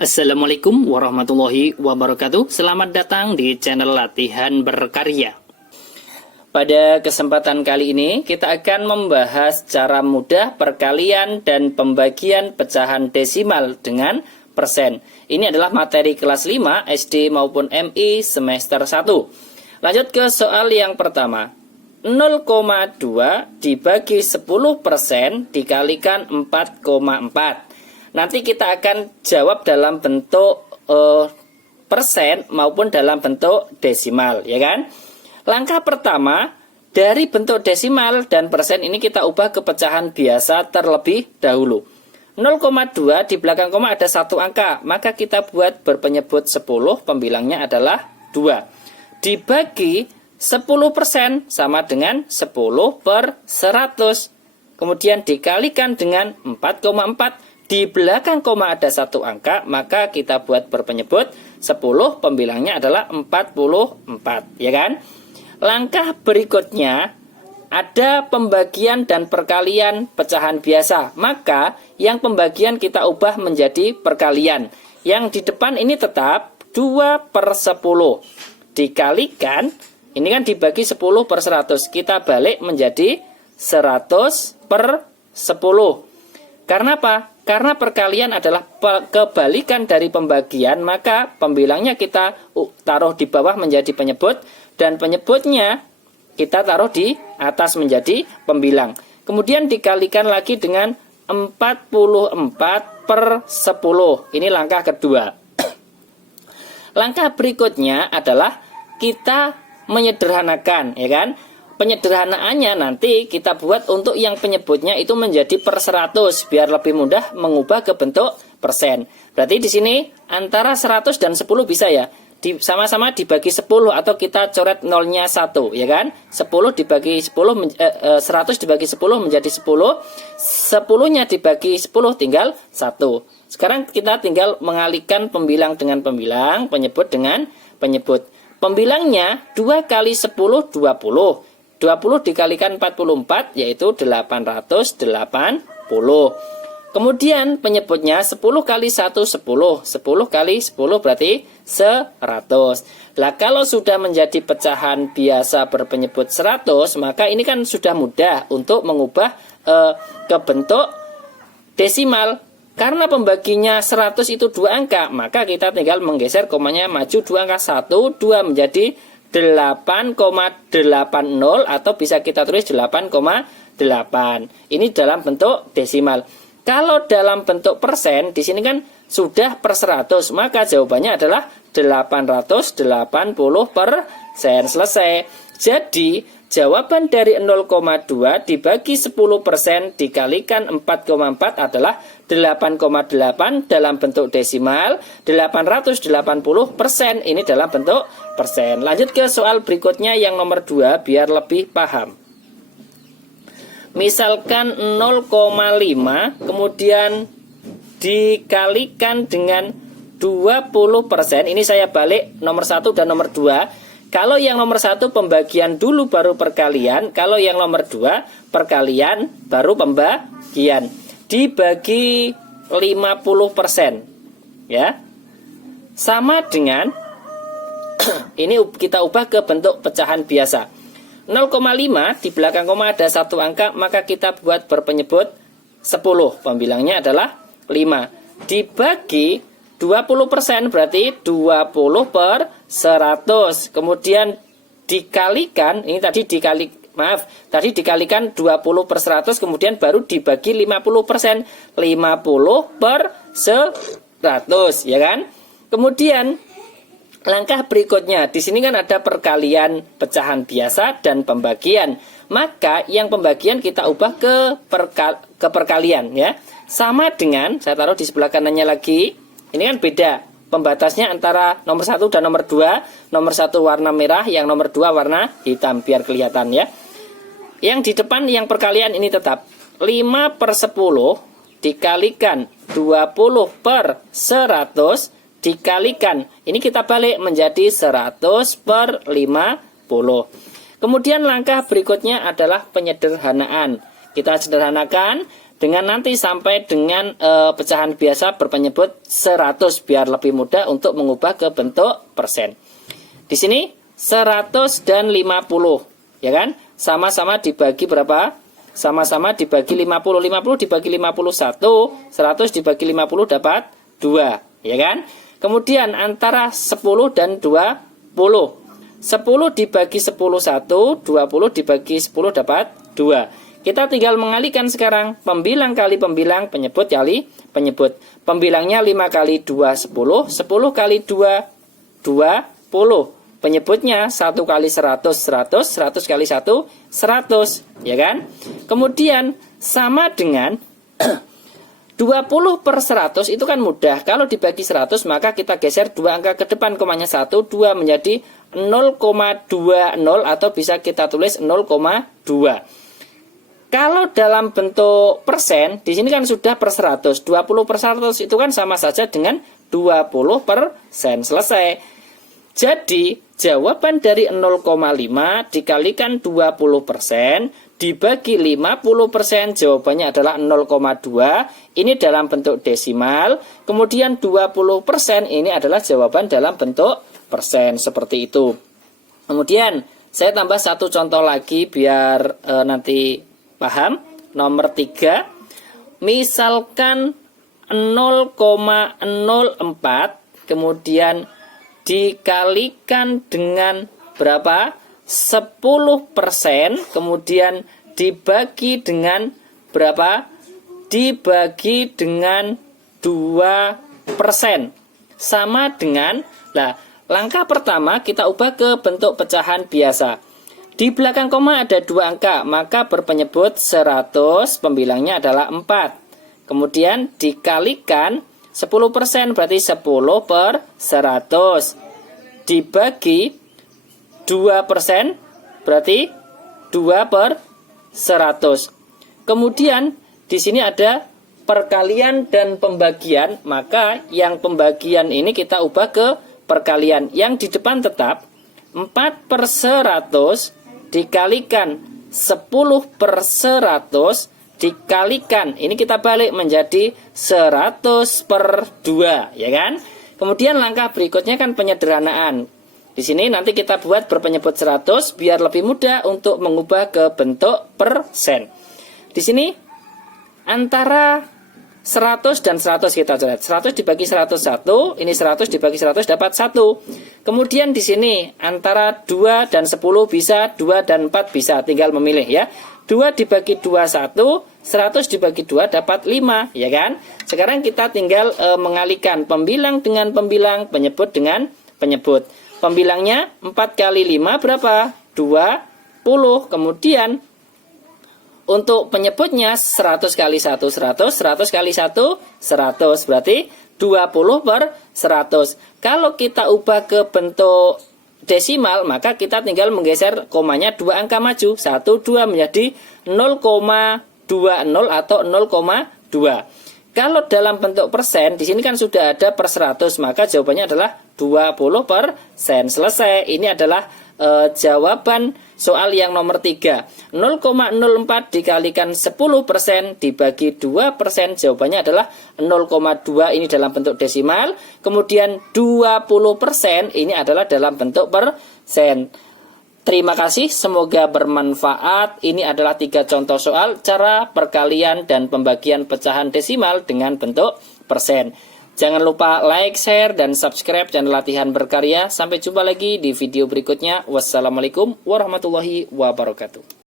Assalamualaikum warahmatullahi wabarakatuh. Selamat datang di channel Latihan Berkarya. Pada kesempatan kali ini kita akan membahas cara mudah perkalian dan pembagian pecahan desimal dengan persen. Ini adalah materi kelas 5 SD maupun MI semester 1. Lanjut ke soal yang pertama. 0,2 dibagi 10% dikalikan 4,4. Nanti kita akan jawab dalam bentuk persen maupun dalam bentuk desimal, ya kan? Langkah pertama, dari bentuk desimal dan persen ini kita ubah ke pecahan biasa terlebih dahulu. 0,2 di belakang koma ada satu angka, maka kita buat berpenyebut 10, pembilangnya adalah 2. Dibagi 10% sama dengan 10 per 100. Kemudian dikalikan dengan 4,4. Di belakang koma ada satu angka, maka kita buat berpenyebut 10, pembilangnya adalah 44, ya kan? Langkah berikutnya ada pembagian dan perkalian pecahan biasa, maka yang pembagian kita ubah menjadi perkalian. Yang di depan ini tetap 2 per 10 dikalikan, ini kan dibagi 10 per 100, kita balik menjadi 100 per 10. Karena apa? Karena perkalian adalah kebalikan dari pembagian, maka pembilangnya kita taruh di bawah menjadi penyebut, dan penyebutnya kita taruh di atas menjadi pembilang. Kemudian dikalikan lagi dengan 44 per 10. Ini langkah kedua. Langkah berikutnya adalah kita menyederhanakan, ya kan? Penyederhanaannya nanti kita buat untuk yang penyebutnya itu menjadi per 100 biar lebih mudah mengubah ke bentuk persen. Berarti di sini antara 100 dan 10 bisa ya. Sama-sama dibagi 10 atau kita coret nolnya 1, ya kan? 10 dibagi 10 100 dibagi 10 menjadi 10. 10-nya dibagi 10 tinggal 1. Sekarang kita tinggal mengalihkan pembilang dengan pembilang, penyebut dengan penyebut. Pembilangnya 2 kali 10 20. 20 dikalikan 44 yaitu 880. Kemudian penyebutnya 10 kali 1 10. 10 kali 10 berarti 100. Lah kalau sudah menjadi pecahan biasa berpenyebut 100, maka ini kan sudah mudah untuk mengubah ke bentuk desimal. Karena pembaginya 100 itu 2 angka, maka kita tinggal menggeser komanya maju 2 angka, 1, 2 menjadi 8,80 atau bisa kita tulis 8,8. Ini dalam bentuk desimal. Kalau dalam bentuk persen, di sini kan sudah per 100, maka jawabannya adalah 880 persen. Selesai. Jadi, jawaban dari 0,2 dibagi 10% dikalikan 4,4 adalah 8,8 dalam bentuk desimal, 880% ini dalam bentuk persen. Lanjut ke soal berikutnya yang nomor 2 biar lebih paham. Misalkan 0,5 kemudian dikalikan dengan 20%. Ini saya balik nomor 1 dan nomor 2. Kalau yang nomor 1 pembagian dulu baru perkalian, kalau yang nomor 2 perkalian baru pembagian. Dibagi 50%, ya. Sama dengan ini kita ubah ke bentuk pecahan biasa. 0,5 di belakang koma ada satu angka, maka kita buat berpenyebut 10. Pembilangnya adalah 5. Dibagi 20% berarti 20 per 100. Kemudian dikalikan, ini tadi dikalikan 20 per 100, kemudian baru dibagi 50%. 50 per 100, ya kan? Kemudian langkah berikutnya, di sini kan ada perkalian pecahan biasa dan pembagian. Maka yang pembagian kita ubah ke perkalian, ya. Sama dengan, saya taruh di sebelah kanannya lagi. Ini kan beda pembatasnya antara nomor 1 dan nomor 2. Nomor 1 warna merah, yang nomor 2 warna hitam, biar kelihatan, ya. Yang di depan yang perkalian ini tetap 5 per 10 dikalikan 20 per 100 dikalikan, ini kita balik menjadi 100 per 50. Kemudian langkah berikutnya adalah penyederhanaan. Kita sederhanakan dengan nanti sampai dengan pecahan biasa berpenyebut 100 biar lebih mudah untuk mengubah ke bentuk persen. Di sini 100 dan 50, ya kan? Sama-sama dibagi berapa? Sama-sama dibagi 50. 50 dibagi 51, 100 dibagi 50 dapat 2, ya kan? Kemudian antara 10 dan 20. 10 dibagi 10 1, 20 dibagi 10 dapat 2. Kita tinggal mengalihkan sekarang pembilang kali pembilang, penyebut kali penyebut. Pembilangnya 5 kali 2 10, 10 kali 2 20. Penyebutnya 1 kali 100 100, 100 kali 1 100, ya kan? Kemudian sama dengan 20 per 100 itu kan mudah. Kalau dibagi 100 maka kita geser 2 angka ke depan, komanya 1, 2 menjadi 0,20 atau bisa kita tulis 0,2. Kalau dalam bentuk persen, di sini kan sudah per 100. 20 per 100 itu kan sama saja dengan 20%. Selesai. Jadi, jawaban dari 0,5 dikalikan 20% dibagi 50%, jawabannya adalah 0,2. Ini dalam bentuk desimal. Kemudian 20% ini adalah jawaban dalam bentuk persen, seperti itu. Kemudian saya tambah satu contoh lagi biar nanti paham. Nomor 3, misalkan 0,04 kemudian dikalikan dengan berapa? 10%, kemudian dibagi dengan berapa? Dibagi dengan 2%. Sama dengan, langkah pertama kita ubah ke bentuk pecahan biasa. Di belakang koma ada 2 angka, maka berpenyebut 100, pembilangnya adalah 4. Kemudian dikalikan 10%, berarti 10 per 100. Dibagi 2%, berarti 2 per 100. Kemudian di sini ada perkalian dan pembagian, maka yang pembagian ini kita ubah ke perkalian. Yang di depan tetap 4 per 100 dikalikan 10 per 100 dikalikan, ini kita balik menjadi 100 per 2, ya kan? Kemudian langkah berikutnya kan penyederhanaan. Di sini nanti kita buat berpenyebut 100 biar lebih mudah untuk mengubah ke bentuk persen. Di sini antara 100 dan 100 kita coret. 100 dibagi 101, ini 100 dibagi 100 dapat 1. Kemudian di sini antara 2 dan 10 bisa, 2 dan 4 bisa, tinggal memilih ya. 2 dibagi 21, 100 dibagi 2 dapat 5, ya kan? Sekarang kita tinggal mengalihkan pembilang dengan pembilang, penyebut dengan penyebut. Pembilangnya 4 kali 5 berapa? 20. Kemudian untuk penyebutnya 100 kali 1 100, 100 kali 1 100, berarti 20 per 100. Kalau kita ubah ke bentuk desimal, maka kita tinggal menggeser komanya 2 angka maju, 1 2 menjadi 0,20 atau 0,2. Kalau dalam bentuk persen, di sini kan sudah ada per 100, maka jawabannya adalah 20%. Selesai. Ini adalah jawaban soal yang nomor 3. 0,04 dikalikan 10% dibagi 2%, jawabannya adalah 0,2, ini dalam bentuk desimal. Kemudian 20% ini adalah dalam bentuk persen. Terima kasih, semoga bermanfaat. Ini adalah 3 contoh soal cara perkalian dan pembagian pecahan desimal dengan bentuk persen. Jangan lupa like, share, dan subscribe channel Latihan Berkarya. Sampai jumpa lagi di video berikutnya. Wassalamualaikum warahmatullahi wabarakatuh.